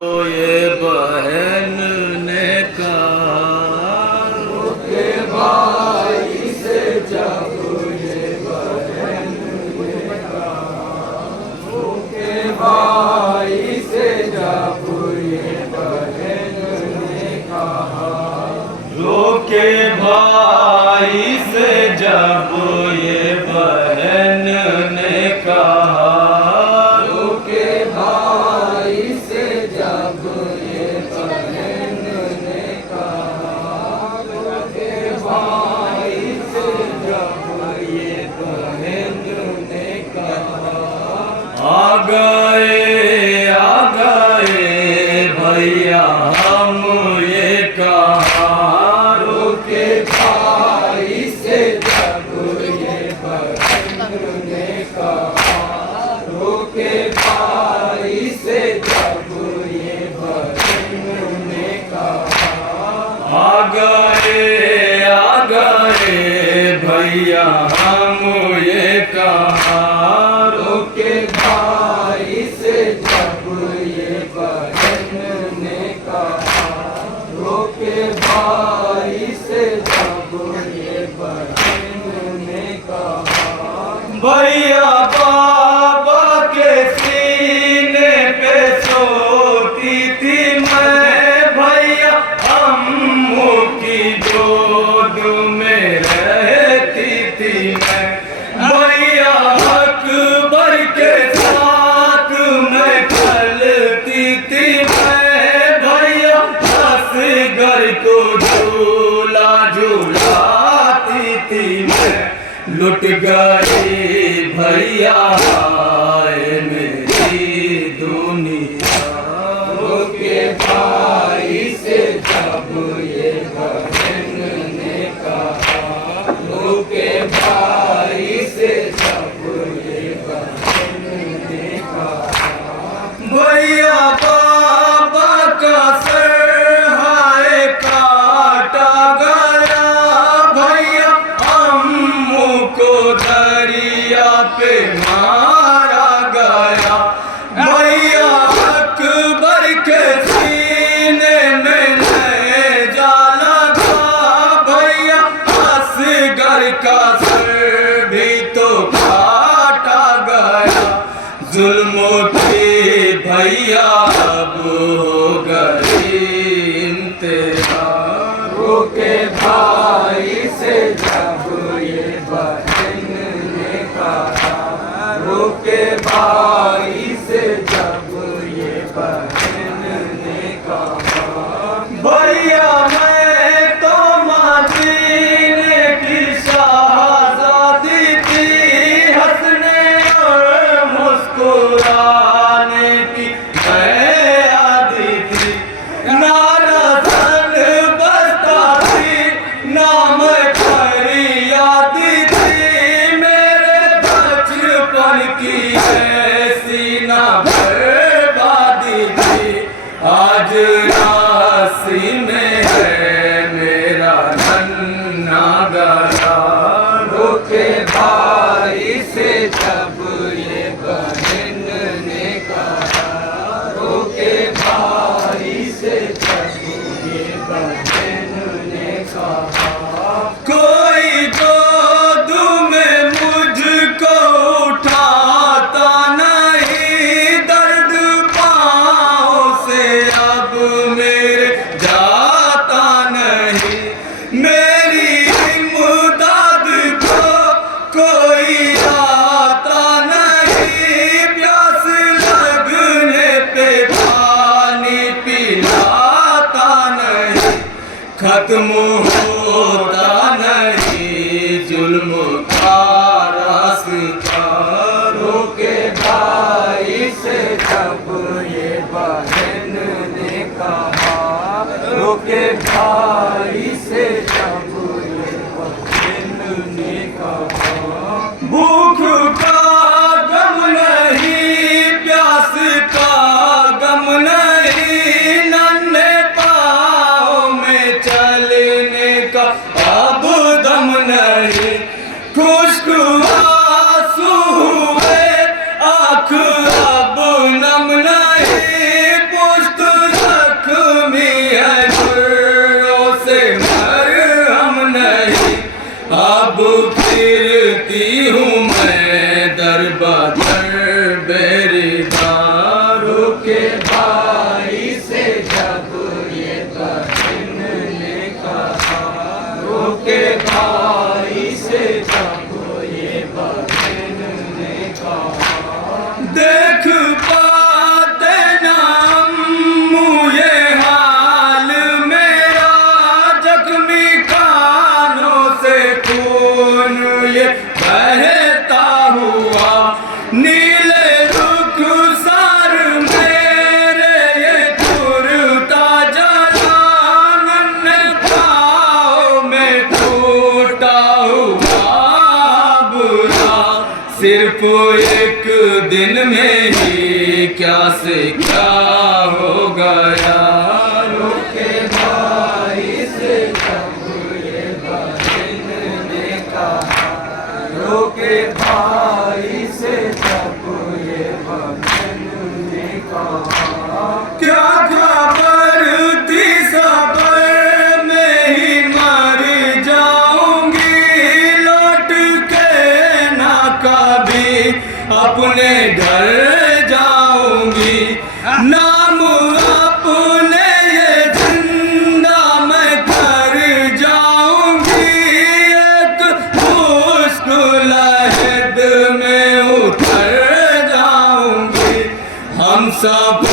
तो ये बहन ने कहा के भाई से जब ये बहन ने कहा, के भाई से जब ये बहन ने कहा, रोके भाई से जब ये बहन ने कहा, के भाई से जब ये बहन ने कहा, के भाई से जब ये बहन ने कहा, आ गए भैया हम ये कहा, रोके भाई से जब ये बहन ने कहा, रोके भाई से जब ये बहन ने कहा, आ गए भैया हम ये कहा, रोके भाई से जब ये बहन ने कहा, रोके भाई से जब ये बहन ने कहा, भैया बाबा के सीने पे सोती थी मैं, भैया अम्मू की गोद में रहती थी मैं, भैया अकबर के साथ मैं चलती थी मैं, भैया असगर को झूला झूलाती थी मैं, लुट गई भैया हाय मेरी दुनिया, रोके भाई से जब ये बहन ने कहा, रोके भाई से जब ये बहन ने कहा, भैया बाबा का सर हाय काटा गया, भैया अम्मू को दरिया पे मारा गया, भैया अकबर के सीने में नए जाला था, भैया असगर का सर भी तो काटा गया, जुल्मों की भैया अब हो गई इंतहा, रोके भाई से जब ये बहन ने कहा, रोके भाई से जब ये बहन ने कहा, भैया मैं तो मदीने की शहजादी थी, हंसने और मुस्कुराने की मैं आदी थी, नारसन बसता थी नाम फरियादी थी, मेरे बचपन की ऐसी ना बर्बादी थी, आज राशि में है मेरा नन्हा गला, रोके भाई से जब ये बहन ने कहा, रोके भाई से जब ये बहन ने कहा, कोई गोद में मुझको उठाता नहीं, दर्द पाँव से अब मेरे जाता नहीं, मेरी इमदाद को कोई आता नहीं, प्यास लगने पे पानी पिलाता नहीं, खत्म होता नहीं जुल्म का रास्ता, रोके भाई से जब ये बहन ने कहा, रोके भाई से जब ये बहन ने कहा, भूख का गम नहीं, प्यास का गम नहीं, नन्हे पाँव में चलने का अब दम नहीं, खुश्क आंसू हुए आँख अब नम नहीं, पुश्त फिरती हूँ मैं दर बदर बेरीदार। रोके भाई से जब ये बहन ने कहा, रोके भाई से जब ये बहन ने कहा। देख पाते नाम ये हाल मेरा, जख्मी कानों से खून ये बहता हुआ। नीले रुखसार मेरे ये कुर्ता जलानन पाँव में टूटा हुआ बुरा। सिर्फ एक दिन में ही क्या से क्या हो गया। रोके भाई से जब ये बहन ने कहा, रोके भाई से जब ये बहन ने कहा। क्या खबर थी सफर में ही मर जाऊंगी, लौट के ना कभी अपने घर जाऊंगी। नाम अपने ये जिंदा मैं कर जाऊंगी, एक मुश्किल लहद में उतर जाऊंगी। हम सब